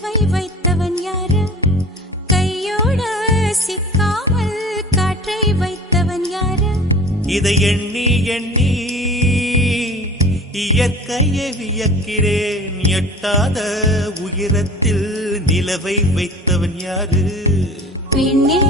நிலவை வைத்தவன் யாரு? கையோட சிக்காமல் காற்றை வைத்தவன் யாரு? இதை எண்ணி எண்ணி இயற்கையை வியக்கிறேன். எட்டாத உயரத்தில் நிலவை வைத்தவன் யாரு? பெண்ணே